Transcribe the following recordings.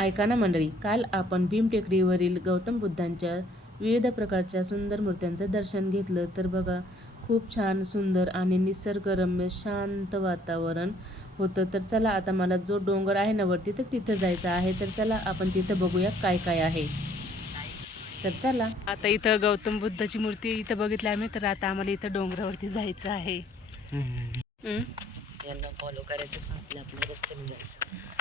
ऐका ना मंडळी, काल आपण भीमटेकडीवरील गौतम बुद्धांच्या विविध प्रकारच्या सुंदर मूर्त्यांचं दर्शन घेतलं. तर बघा, खूप छान सुंदर आणि निसर्गरम्य शांत वातावरण होतं. तर चला, आता मला जो डोंगर आहे ना वरती, तर तिथं जायचं आहे. तर चला आपण तिथं बघूया काय काय आहे. तर चला, आता इथं गौतम बुद्धाची मूर्ती इथं बघितली आम्ही. तर आता आम्हाला इथं डोंगरावरती जायचं आहे. यांना फॉलो करायचं, आपल्या आपल्या रस्त्याने जायचं.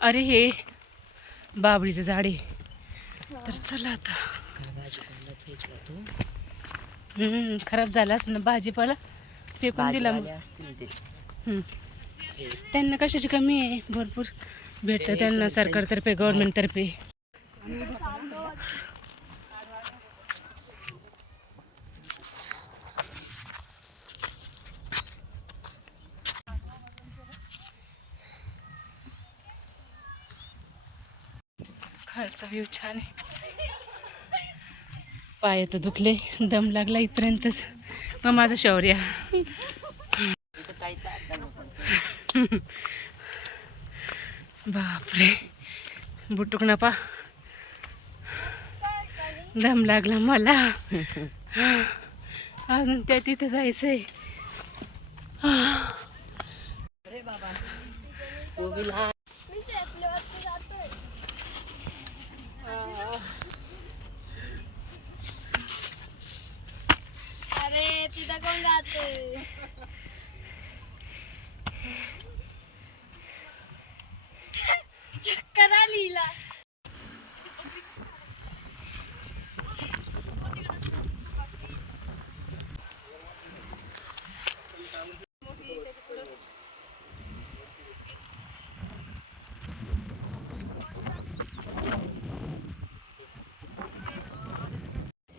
अरे हे बाबळीचं झाड आहे. तर चला आता. भाजीपाला फेकला तो, खराब झालाच ना भाजीपाला, फेकून दिला मग. असतील ते. त्यांना कशाची कमी आहे, भरपूर भेटतं त्यांना सरकारतर्फे, गव्हर्नमेंटतर्फे. खालचा व्ह्यू छान आहे. पाय तर दुखले, दम लागला इथपर्यंतच. मग माझं शौर्य. बापरे, बुटुक नपा, दम लागला मला. अजून त्या तिथे जायचंय. अरे बाबा, तो बी लहान. अरे तिथं कोण जाते? चक्कर आली हिला.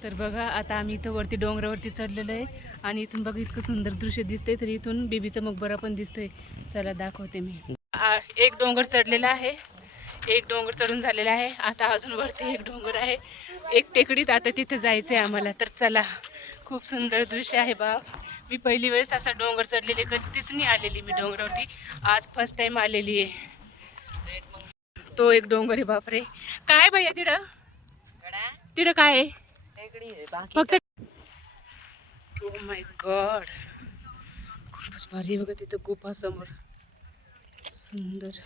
तर बघा, आता आम्ही इथं वरती डोंगरावरती चढलेलो आहे आणि इथून बघा इतकं सुंदर दृश्य दिसतंय. तर इथून बीबीचा मकबरा पण दिसतोय. चला दाखवते मी. एक डोंगर चढलेला आहे, एक डोंगर चढून झालेला आहे. आता अजून वरती एक डोंगर आहे, एक टेकडीत. आता तिथे जायचं आहे आम्हाला. तर चला, खूप सुंदर दृश्य आहे बाप. मी पहिली वेळेस असा डोंगर चढलेले, कधीच नाही आलेली मी डोंगरावरती. आज फर्स्ट टाइम आलेली आहे. तो एक डोंगर आहे. बापरे, काय भैया तिथं, तिथं काय आहे? फक्त ओ माय गॉड, खूपच भारी बघा. तिथं गुफा समोर सुंदर.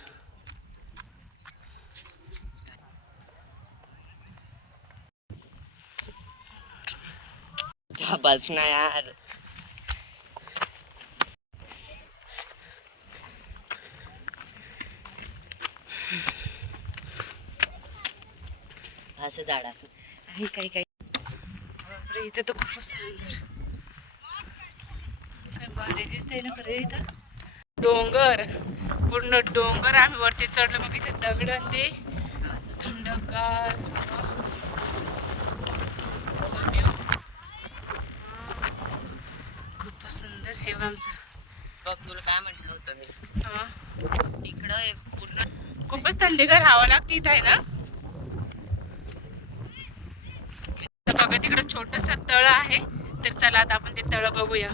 बस ना यार. असं झाडाचं आहे काही काही. बापरे, इथं तर खूप सुंदर, काय भारी दिसतंय ना खरं. इथं डोंगर, पूर्ण डोंगर आम्ही वरती चढलो. मग इथे दगड आणि ते थंडगार व्ह्यू, खूपच सुंदर. हे बघ आमचं. बघ, तुला काय म्हटलं होतं मी, इकडं पूर्ण खूपच थंडीगार हवा लागते इथं, आहे ना. तर बघा, तिकडं छोटस तळ आहे. तर चला आता आपण ते तळ बघूया.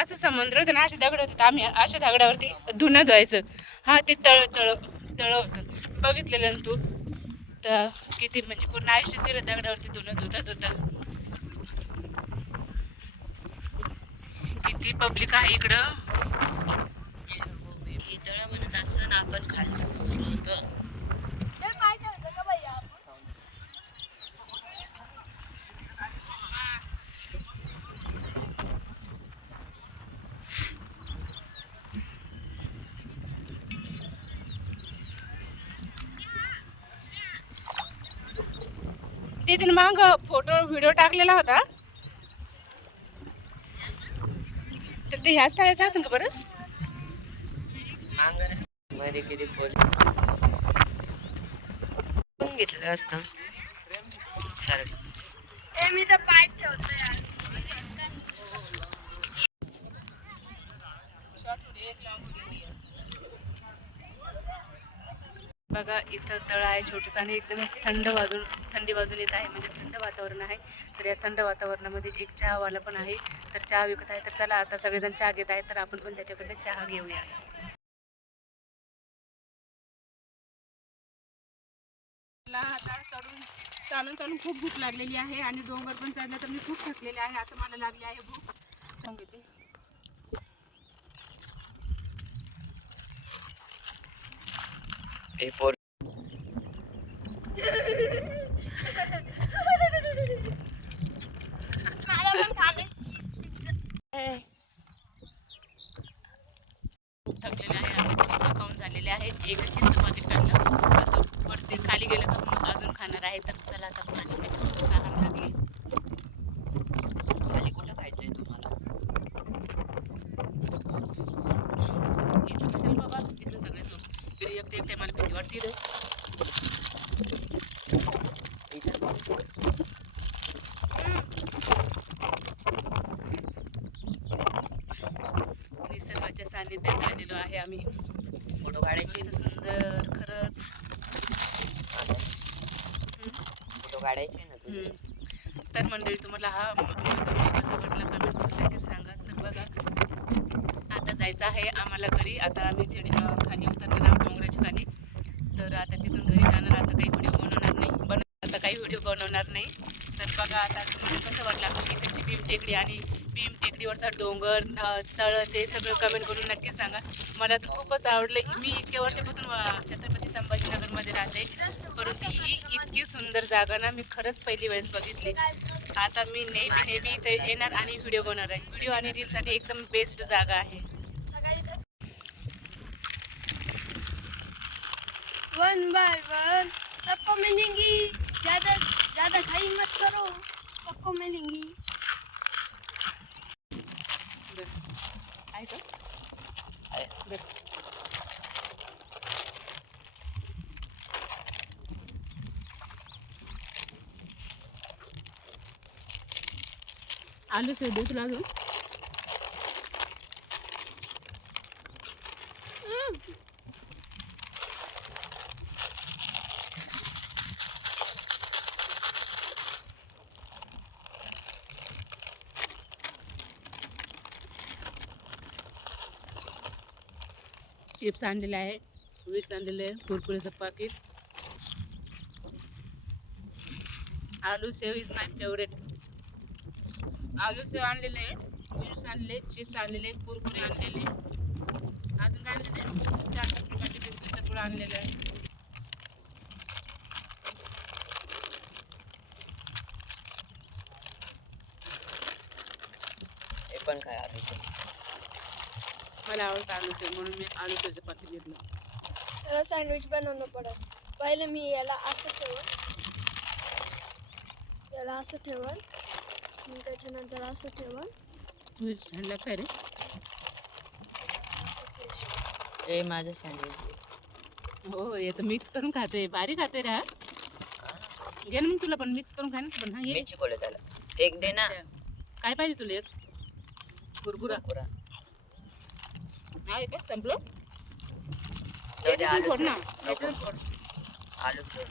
असं समुद्र होतं ना, असे दगड होते. आम्ही अशा दगडावरती धुणं धुवायचं. हा, ते तळ तळ तळ होतं, बघितलेलं ना तू. तर किती म्हणजे पूर्ण आयुष्यच गेलं दगडावरती धुणं धुता धुता. किती पब्लिक आहे इकडं. तळ म्हणत असताना आपण खालचं समजलं होतं. काय करायचं का भैया? तिथे माग फोटो व्हिडिओ टाकलेला होता. तर ते ह्याच तळ्याचं असेल का बरं? मांगर मध्ये किती बोल घेतलं असतं सारखं. मी तर पाठ ठेवतो यार. बघा, इथं तळ आहे छोटंसं आणि एकदम थंडी वाजून येत आहे. म्हणजे थंड वातावरण आहे. तर या थंड वातावरणामध्ये एक चहावाला पण आहे. तर चहा विकत आहे. तर चला आता सगळेजण चहा घेत आहेत तर आपण पण त्याच्याकडे चहा घेऊया. मला आता चालून चालून खूप भूक लागलेली आहे आणि डोंगर पण चढला तर मी खूप थकलेले आहे. आता मला लागली आहे भूक. सांगितले मला पण खाणे चीज पिझ्झा. खूप थकलेले आहे. आता चिप्स खाऊन झालेले आहे. एक चिप्स पाकिट काढलं. आता वरती खाली गेलं तर मग अजून खाणार आहे. तर चला आता पाणी प्यायला तहान लागली. खाली कुठं खायचंय तुम्हाला? येतं कशाला बाबा तिकडे सगळे सोड. तिकडे एकटे एकटे मला भीती वाटते रे. निसर्गाच्या सानिध्यात आलेलो आहे आम्ही. फोटो काढायचे मस्त सुंदर खरंच. फोटो काढायचे ना तुझे. तर मंडळी तुम्हाला हा माझा व्हिडिओ कसा वाटला कमेंट करून नक्कीच सांगा. तर बघा आता जायचं आहे आम्हाला घरी. आता आम्ही खाली उतरणार आहोत डोंगराच्या खाली. तर आता तिथून घरी जाणार. आता काही व्हिडिओ बनवणार नाही. तर बघा आता तुम्हाला कसं वाटलं की त्याची भीम टेकडी आणि भीम टेकडीवरचा डोंगर तळ ते सगळं कमेंट करून नक्कीच सांगा. मला तर खूपच आवडलं. मी इतक्या वर्षापासून छत्रपती संभाजीनगरमध्ये राहते परंतु ही इतकी सुंदर जागा ना मी खरंच पहिली वेळेस बघितली. आता मी नेहमी इथे येणार आणि व्हिडिओ बनवणार आहे. व्हिडिओ आणि रीलसाठी एकदम बेस्ट जागा आहे. वन बाय वन सबको मिलेंगी. ज्यादा ज्यादा खाई मत करो, सबको मिलेंगी. आहे का? आलू से देऊ तुला अजून. चिप्स आणलेले आहे, विक्स आणलेले आहे, कुरकुरेचं पाकिट. Aloo sev is my favourite. Aloo sev आणलेले आहे, मिर्च आणले, चिप्स आणलेले, कुरकुरे आणलेले, अजून काय आणलेले 4-5 प्रकारचे बिस्किटचं पुढं आणलेलं आहे. हे पण काय आलं? मला आवडतं आलू सेव म्हणून मी आलू सेवचं पाकिट घेतलं. त्याला सँडविच बनवणं पडत. पहिले मी याला असं ठेवन, मग त्याच्यानंतर असं ठेवन. मिरची छान लागतं रे. हे माझं सँडविच. हो हे तर मिक्स करून खाते. भारी खाते रे. हा घे ना मग तुला पण मिक्स करून खा ना पण. हा मी ये. शिकवलं त्याला. एक दे ना. काय पाहिजे तुला? एक कुरकुरा कुरकुरा. आहे का संपलं? जाऊ दे, आलू फोड ना. नको. आलू सेव.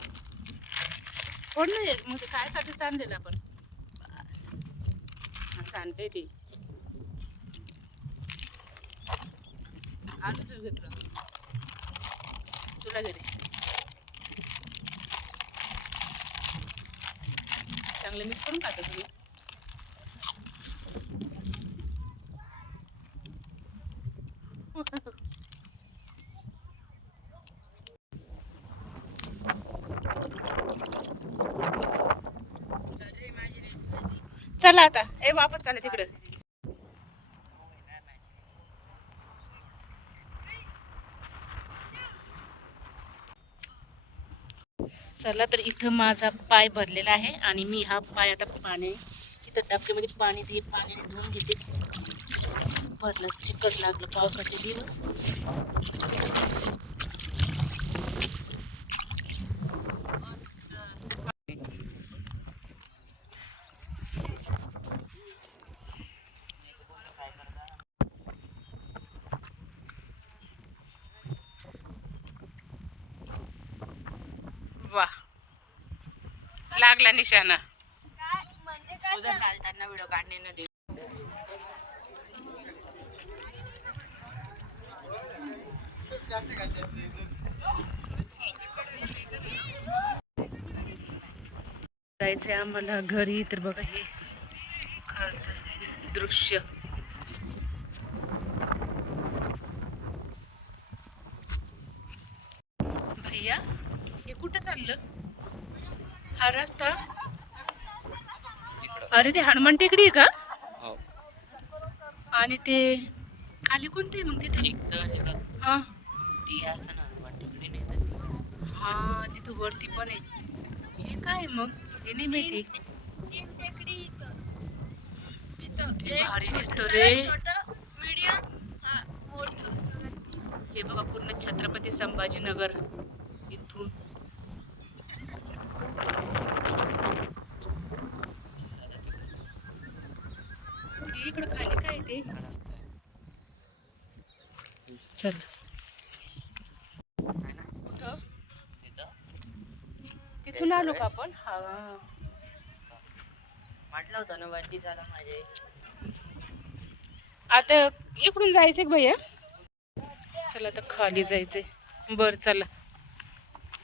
फोड ना एक. मग ते काय साठीच आणलेलं आपण. सांगते ते आलू सेव घेतलं तुला घरी. चांगलं मिक्स करून खाता तुम्ही. चला आता वापस चला तिकडे. चला तर इथं माझा पाय भरलेला आहे आणि मी हा पाय आता इथं डबक्यामध्ये पाण्याने धुवून घेते. भरलं चिकट लागलं पावसाचे दिवस. वा लागला निशाणा. काय म्हणजे तुझा कसं चालताना व्हिडिओ काढणे न दे. जायचंय आम्हाला घरी. तर बघा हे खालचं दृश्य. भैया हे कुठं चाललं? हा रस्ता? अरे ते हनुमान टेकडी आहे का? हो. आणि ते खाली कोणते आहे मग तिथे? एक तर हे बघ, हा ती असं ना वाटेकडे नाही तर ती असं. हा तिथं वरती पण आहे. हे काय आहे मग? हे नाही माहिती. तीन टेकडी इथं. ते भारी दिसतं सगळ्यात रे. छोटं, मीडियम, हा मोठं सगळ्यात. हे बघा पूर्ण छत्रपती संभाजीनगर इथून. इकडं खाली काय आहे ते? चल आहे ना कुठं? तिथं तिथून आलो का आपण? हा म्हटलं होतं ना वरती झाला माझे. आता इकडून जायचंय का भैया? चला आता खाली जायचंय. बर चला.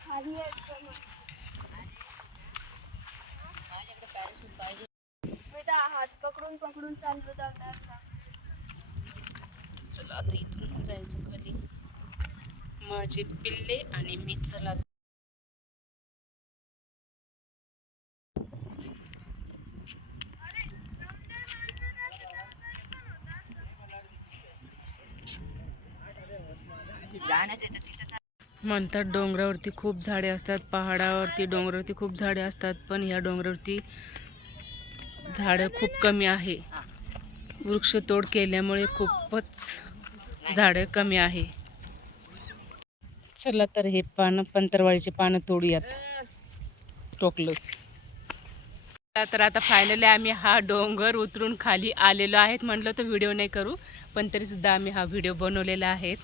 खाली यायचं मग. माझ्याकडे पॅराशूट पाहिजे. मी तर हात पकडून पकडून चाललो जाणार असा. चला आता इथून जायचं खाली. माझे पिल्ले आणि मी. चला जाण्याचं तर तिथं म्हणतात डोंगरावरती खूप झाडे असतात, पहाडावरती डोंगरावरती खूप झाडे असतात, पण या डोंगरावरती झाडं खूप कमी आहे. वृक्षतोड केल्यामुळे खूपच झाडं कमी आहे. चला तर हे पानं पंतरवाळीचे पानं तोडूयात. टोकलं तर आता फायनली आम्ही हा डोंगर उतरून खाली आलेलो आहेत. म्हटलं तर व्हिडिओ नाही करू, पण तरी सुद्धा आम्ही हा व्हिडिओ बनवलेला आहे.